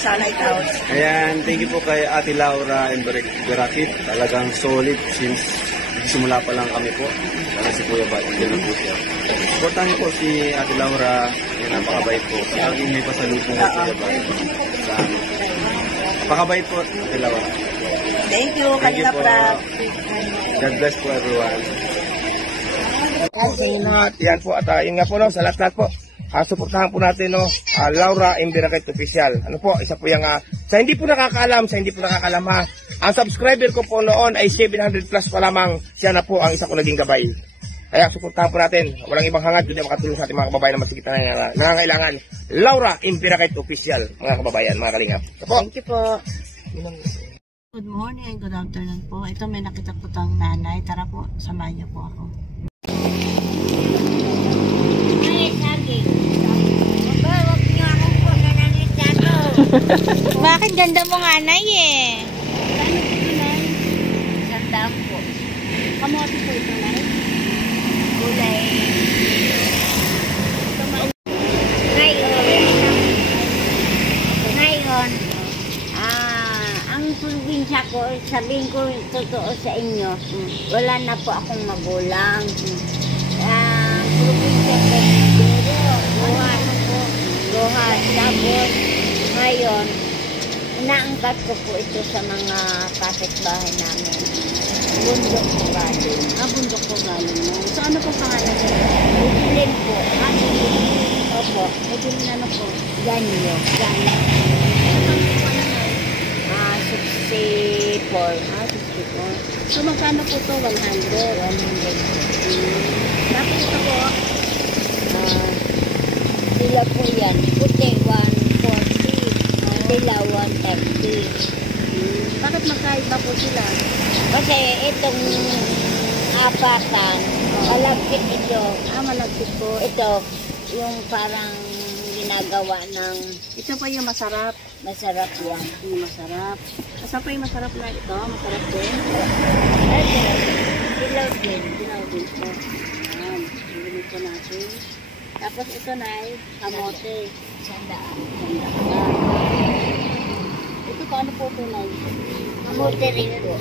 sa Lighthouse. Ayan, thank you po kay Ate Laura and Berakit. Talagang solid since simula pa lang kami po. Para si Kuya Bat, hindi na po siya. Supportan niyo po si Ate Laura, yung napakabait po. Laging may pasalubong po Kuya Bat. Napakabait po, Ate Laura. Thank you, kanina po. God bless po everyone. Okay, lahat. Yan po at yun nga po no, sa lahat po. Suportahan po natin no, Laura Imberakit Official. Ano po, isa po yung sa hindi po nakakaalam, ha. Ang subscriber ko po noon ay 700 plus pa lamang. Siya na po ang isa ko naging gabay. Kaya suportahan po natin. Walang ibang hangad kundi makatulong sa ating mga kababayan na masigit na nangangailangan. Laura Imberakit Official, mga kababayan, mga kalingap. Thank you po. Good morning and good afternoon po. Ito may nakita po tang nanay. Tara po, samahan niyo po ako. Bakit ganda mo nga, Nay eh? Ganda po. Kamote po ito, Nay. Gulay. Ngayon, ang probinsya ko, sabihin ko totoo sa inyo, wala na po akong magulang. Probinsya ko, Loha, Sabon. Ngayon, inaangkat ko po ito sa mga kapitbahay namin. Bundok po galing. Bundok po galing mo. So ano po pangalan niya? Bujilin po. Opo. Bujilin ano po? Ganyo. Ganyo. 64. 64. So magkano po ito? 100? 100. Bakit ito po? Sila po yan. Puti 140. Sila 130. Bakit magkaiba po sila? Kasi itong apatan, malagkit ito. Malagkit po. Ito, yung parang ginagawa ng... Ito pa yung masarap. Masarap yan. Yung masarap. Asa pa yung masarap na ito? Masarap din? Ito, dilaw din. Dilaw din po. Ayan. Bilhin po natin. Tapos ito na ay kamote. Sandaan. Ito paano po ito na? Kamote rin po.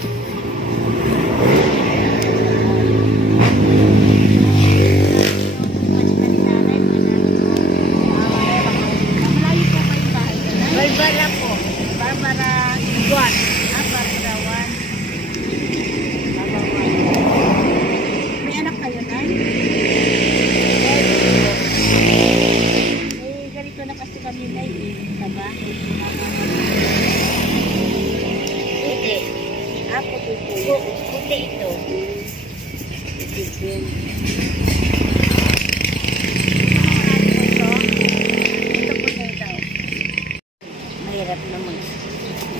Barbara po. Barbara 1. Barbara 1. May anak kayo na? Ganito na kasi kami na diba? Puti. Puti po. Puti ito. Puti po. Mahirap naman.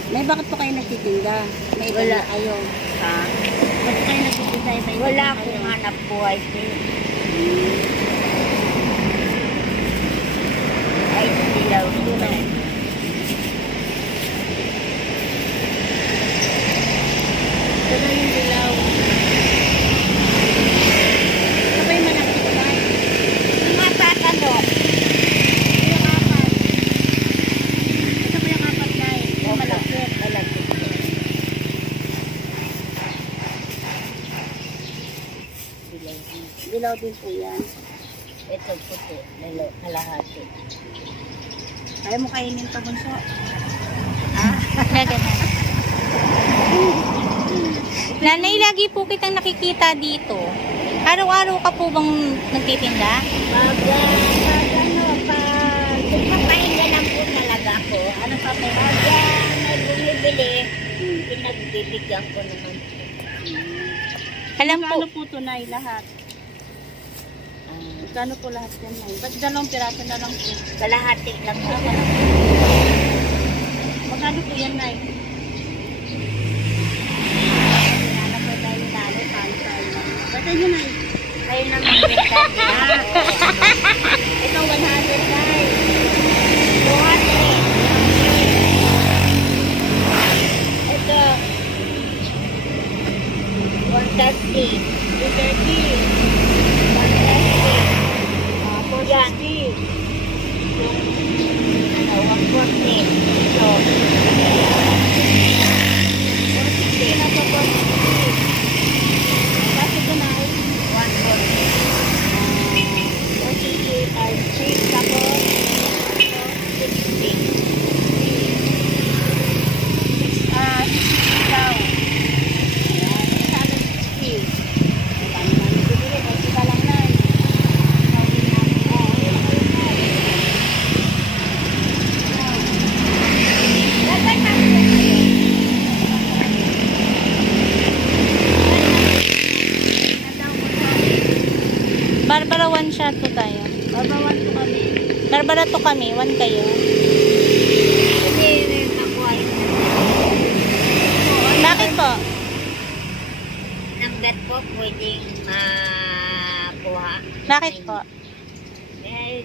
May bakit po kayo nagtitinda? May Wala. iba kayo. Ha? Bakit kayo nagtitinda? Wala akong hanap buhay din. Ay, dilaw. Dilaw. Ito na yung dilaw. Ito pa yung malaki ko ba? Mga bata mo. Yung apat. Ito pa yung apat na yung malaki. Malaki. Dilaw din po yan. Ito puti. Kalahati. Kaya mo kainin ito, bunso. Nanay, lagi po kitang nakikita dito. Araw-araw ka po bang nagtitinda? Pag papahinga lang po talaga ako. Ano pa po? Pag may bumibili, pinagbibigyan ko naman po. Alam po, Magkano po ito na lahat? Magkano po lahat yan na? Ba't dalawang piraso na lang po? Kalahati lang po. Magkano po yan na? Basta yun ay. Kayo naman rin tayo. Ito 100 ay. 200. Ito. 130. 230. 130. Yan. 460. 140. So, 160 na po po. Bakit ko na 140. 160 times 6 ako. 60. 60 daw. Sana 60. Wala naman bibili. Kasi ka lang na. Barbara, one shot po tayo. Babawan ko kami. Barbara to kami, one kayo. Kasi nakuha yun. Bakit po? Hanggat po pwedeng makuha. Bakit po? Eh,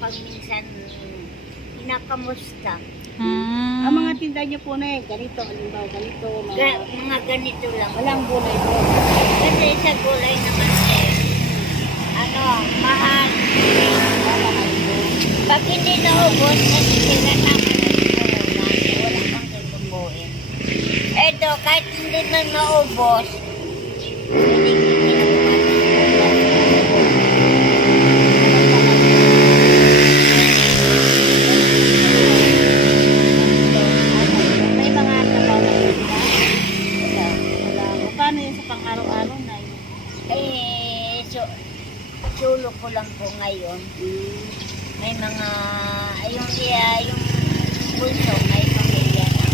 pag minsan, kinakamusta. Hmm. Ang mga tinda niyo po na ganito, halimbawa ganito, Mga ganito lang. walang gulay po. Kasi sa gulay naman mahal. Pag hindi naubos, nasisira naman. Wala kang tutubuin. Eto, kahit hindi na naubos, May mga trabaho na yun, di ba? Wala. O paano yun sa pang-araw-araw na yun? sulo ko lang po ngayon. May mga, yung bunso, may pamilya na.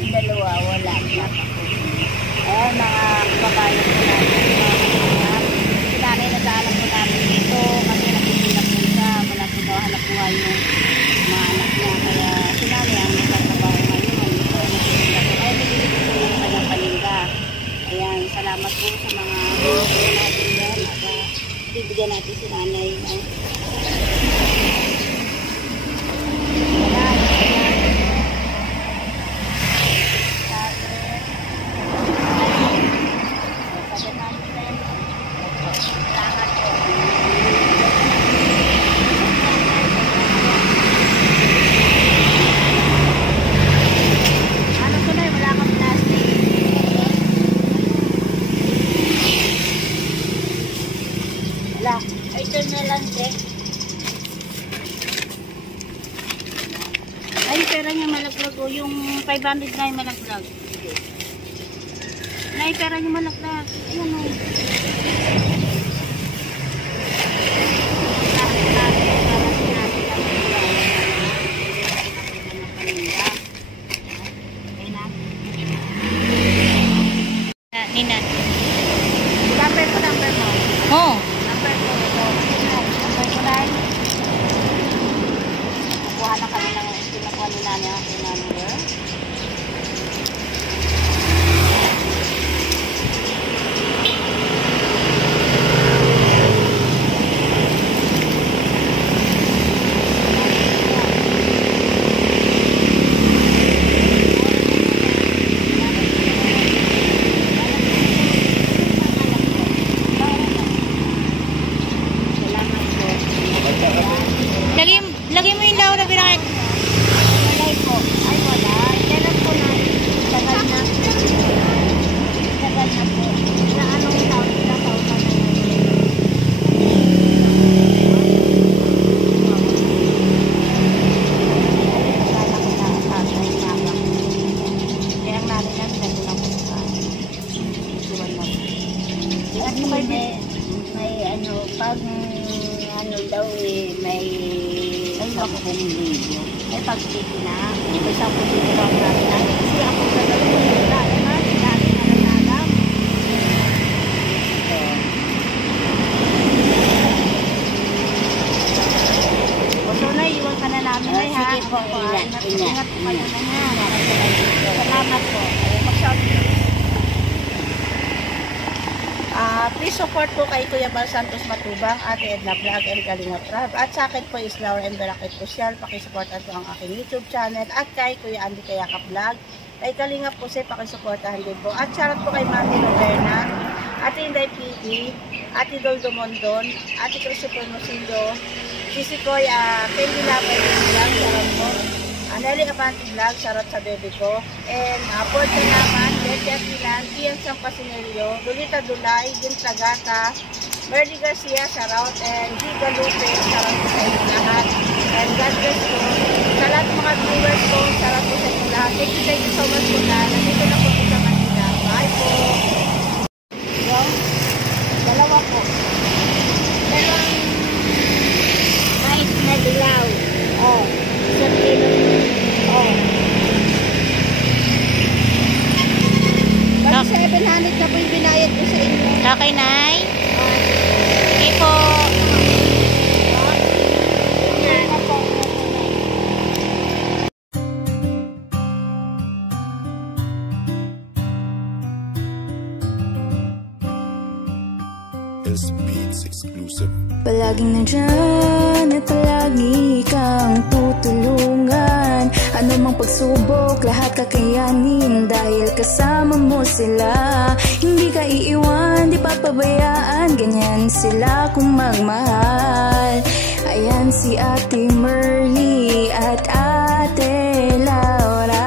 Yung dalawa, wala. Ayan, mga kababayan po natin, mga kababayan. Si nanay nag-aalam po namin dito kasi nakikilap po siya. Wala po daw hanap buhay yung mga anak niya. Kaya si nanay ang nagtatrabaho ngayon. So, nakikilap po. Kaya binili ko po yung kanyang paninda. Ayan, salamat po sa mga natin yan. At bibigyan natin si nanay. Ano ko na, wala kang plastic. Wala. Ito na lang, eh. Ay, yung pera niya malaglag o yung 500 na yung malaglag. Na yung pera niya malaglag. Ayan o. Nina. Number ko, number mo. Oh. Number ko. Number ko na. Nakuha na kami ng pinakuha ni nanay ang aking number. Lagay mo yung Laura Birakit. Walay po. Ay, wala. Kailan po na? Tagal na. Tagal na po. Na anong taon? Ilang taon na na? Kaya ang namin namin nagulang po sa isuwan lang. At may ano, pag ano daw eh, may 10,000. Ay, pag-tiki na. May 10,000 daw ang namin namin. Kasi ako sa dalawa wala. Diba? Dati na naglalap. O so na, iwan ka na namin na ha. Sige po, ingat. Ingat po kayo na ha. Salamat po. Mag-shout. Please support po kay Kuya Bal Santos Matubang, Ate Edna Vlog, and Kalinga Prab. At sa akin po is Laura and Berakit Social. Pakisuportahan po ang aking YouTube channel. At kay Kuya Andy Kayaka Vlog. Kay Kalinga po siya, pakisuportahan din po. At shoutout po kay Mami Roberna, Ate Inday PD, Ate Doldo Mondon, Ate Christopher Mosindo, Sisi Koy, Candy Lover Vlog, sarap po. Nelly Apanti Vlog, sarap sa bebe ko. And Paul Salamat, Betty Atilan, Ian Sampasinelio, Lolita Dulay, Jim Tagata, Merly Garcia, shoutout, and Giga Lupe, shoutout po sa inyo lahat. And God bless po. Sa lahat ng mga viewers ko, shoutout po sa inyo lahat. Thank you so much po na. Nandito na po po sa Manila. Bye po. Dalawa po. Dalawang mais na dilaw. Oh. Isang kilo. Oh. Basta 700 na po yung binayad ko sa inyo. Okay, Nay? Okay po. Beats exclusive. Palaging nandyan at palagi kang tutulungan. Ano mang pagsubok, lahat kakayanin. Dahil kasama mo sila, hindi ka iiwan, di papabayaan. Ganyan sila kung magmahal. Ayan si Ate Merly at Ate Laura.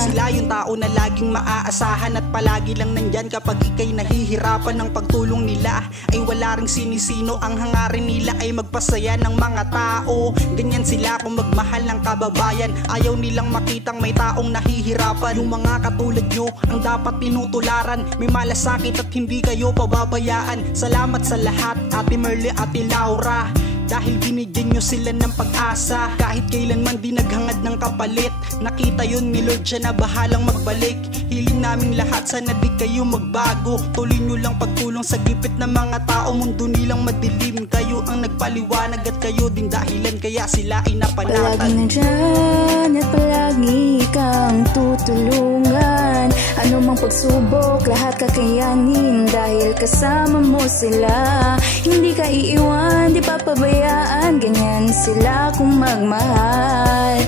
Sila yung tao na laging maaasahan at palagi lang nandyan kapag ika'y nahihirapan. Ng pagtulong nila ay wala ring sinisino. Ang hangarin nila ay magpasaya ng mga tao. Ganyan sila kung magmahal ng kababayan. Ayaw nilang makitang may taong nahihirapan. Yung mga katulad nyo ang dapat tinutularan. May malasakit at hindi kayo pababayaan. Salamat sa lahat, Ate Merly, Ate Laura. Dahil binigyan nyo sila ng pag-asa. Kahit kailanman di naghangad ng kapalit. Nakita yun ni Lord, siya na bahalang magbalik. Hiling namin lahat, sana di kayo magbago. Tuloy nyo lang pagtulong sa gipit ng mga tao. Mundo nilang madilim, kayo ang nagpaliwanag. At kayo din dahilan kaya sila ay napanatag. Palaging nandyan at palagi kang tutulungan. Ano mang pagsubok, lahat kakayanin. Dahil kasama mo sila, hindi ka iiwan, di papabayaan. Ganyan sila kung magmahal.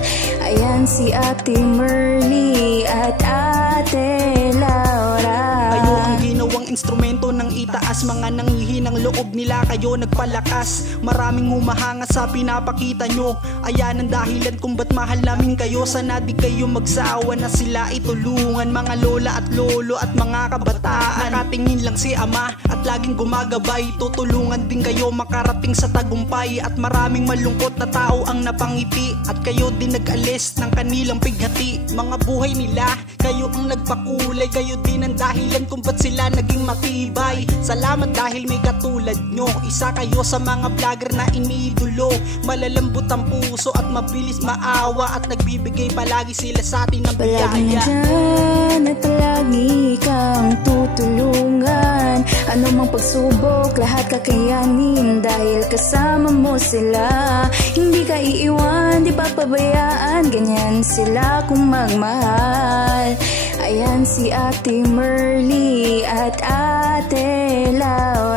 Ayan si Ate Merly at Ate Laura. Kayo ang ginawang instrumento ng itaas. Mga nanghihinang loob nila, kayo nagpalakas. Maraming humahanga sa pinapakita nyo. Ayan ang dahilan kung ba't mahal namin kayo. Sana di kayo magsawa na sila itulungan. Mga lola at lolo at mga kabataan. Nakatingin lang si ama at laging gumagabay. Tutulungan din kayo makarating sa tagumpay. At maraming malungkot na tao ang napangiti. At kayo din nag-alis ng kanilang pighati. Mga buhay nila, kayo ang nagpakulay. Kayo din ang dahilan kung ba't sila naging matibay. Salamat dahil may katulad nyo. Isa kayo sa mga vlogger na iniidolo. Malalambot ang puso at mabilis maawa. At nagbibigay palagi sila sa atin ng biyaya. Palaging nandyan at palagi kang tutulungan. Ano mang pagsubok, lahat kakayanin. Dahil kasama mo sila, hindi ka iiwan, di papabayaan. Ganyan sila kung magmahal. Ayan si Ate Merly at Ate Laura.